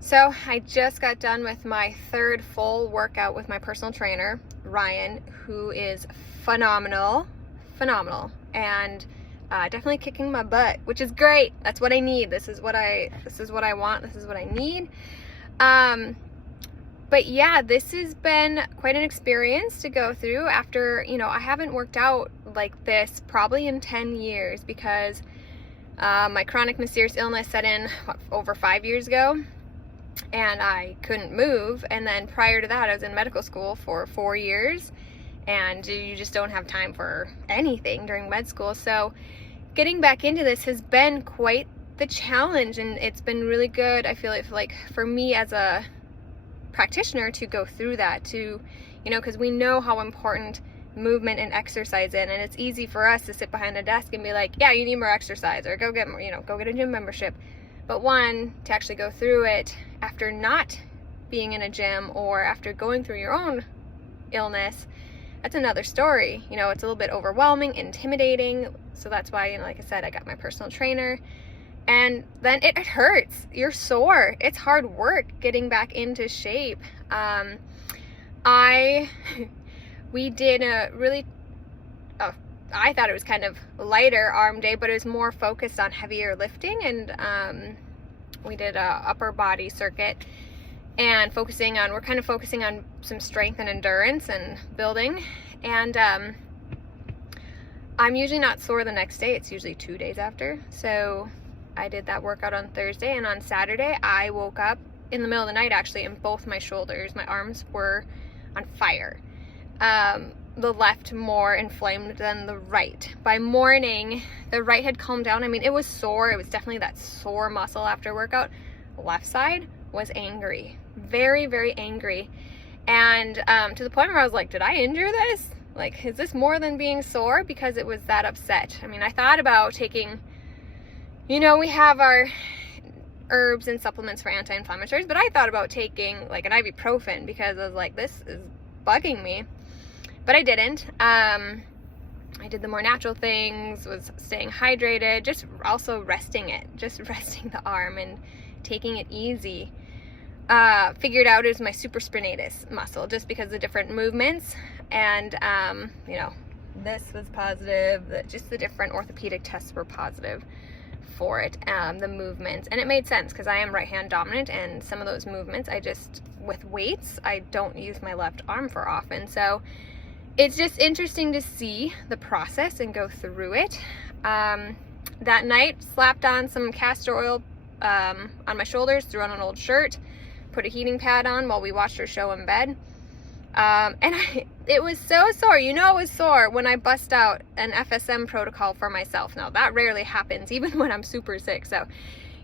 So I just got done with my third full workout with my personal trainer, Ryan, who is phenomenal, and definitely kicking my butt, which is great. That's what I need. This is what I want. This is what I need. But yeah, this has been quite an experience to go through after, I haven't worked out like this probably in 10 years because my chronic mysterious illness set in over 5 years ago. And I couldn't move, and then prior to that I was in medical school for 4 years, and you just don't have time for anything during med school. So getting back into this has been quite the challenge, and it's been really good. I feel like for me as a practitioner to go through that, to because we know how important movement and exercise is, and it's easy for us to sit behind a desk and be like, yeah, you need more exercise, or go get more, go get a gym membership. But one, to actually go through it after not being in a gym or after going through your own illness, that's another story. It's a little bit overwhelming, intimidating. So that's why, like I said, I got my personal trainer. And then it hurts. You're sore. It's hard work getting back into shape. We did a really, I thought it was kind of lighter arm day, but it was more focused on heavier lifting, and we did a upper body circuit and we're kind of focusing on some strength and endurance and building. And I'm usually not sore the next day. It's usually 2 days after. So I did that workout on Thursday, and on Saturday I woke up in the middle of the night actually, and both my shoulders, my arms were on fire. The left more inflamed than the right. By morning, the right had calmed down. I mean, it was sore. It was definitely that sore muscle after workout. The left side was angry. Very, very angry. And to the point where I was like, did I injure this? Like, is this more than being sore? Because it was that upset. I mean, I thought about taking, we have our herbs and supplements for anti-inflammatories, but I thought about taking like an ibuprofen because I was like, this is bugging me. But I didn't. I did the more natural things, was staying hydrated, just also resting resting the arm and taking it easy. Figured out it was my supraspinatus muscle, just because of different movements. And, this was positive, just the different orthopedic tests were positive for it, the movements. And it made sense because I am right hand dominant, and some of those movements, with weights, I don't use my left arm for often. So it's just interesting to see the process and go through it. That night, slapped on some castor oil on my shoulders, threw on an old shirt, put a heating pad on while we watched our show in bed. It was so sore. It was sore when I bust out an FSM protocol for myself. Now, that rarely happens, even when I'm super sick. So,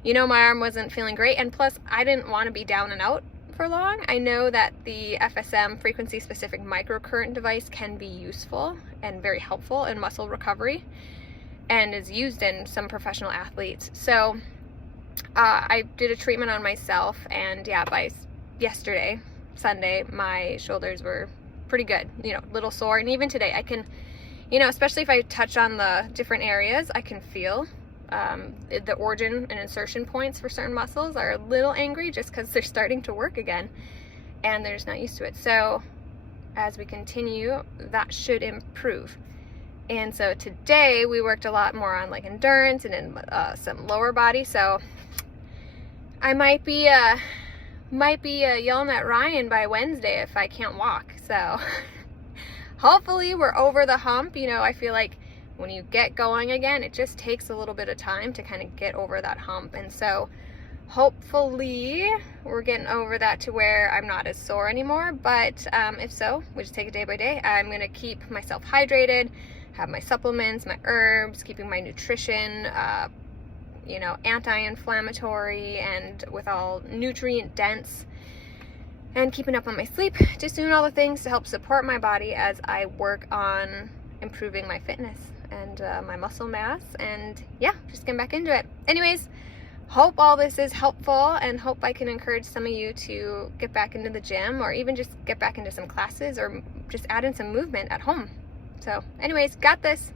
my arm wasn't feeling great. And plus, I didn't want to be down and out for long. I know that the FSM, frequency specific microcurrent device, can be useful and very helpful in muscle recovery and is used in some professional athletes. So I did a treatment on myself, and yeah, by yesterday, Sunday, my shoulders were pretty good, little sore. And even today I can, especially if I touch on the different areas, I can feel the origin and insertion points for certain muscles are a little angry just because they're starting to work again and they're just not used to it. So as we continue, that should improve. And so today we worked a lot more on like endurance and then some lower body. So I might be yelling at Ryan by Wednesday if I can't walk. So hopefully we're over the hump. I feel like when you get going again, it just takes a little bit of time to kind of get over that hump. And so hopefully we're getting over that to where I'm not as sore anymore. But if so, we just take it day by day. I'm going to keep myself hydrated, have my supplements, my herbs, keeping my nutrition, anti-inflammatory and with all nutrient dense, and keeping up on my sleep, just doing all the things to help support my body as I work on improving my fitness and my muscle mass, and yeah, just getting back into it. Anyways, hope all this is helpful, and hope I can encourage some of you to get back into the gym, or even just get back into some classes, or just add in some movement at home. So anyways, got this.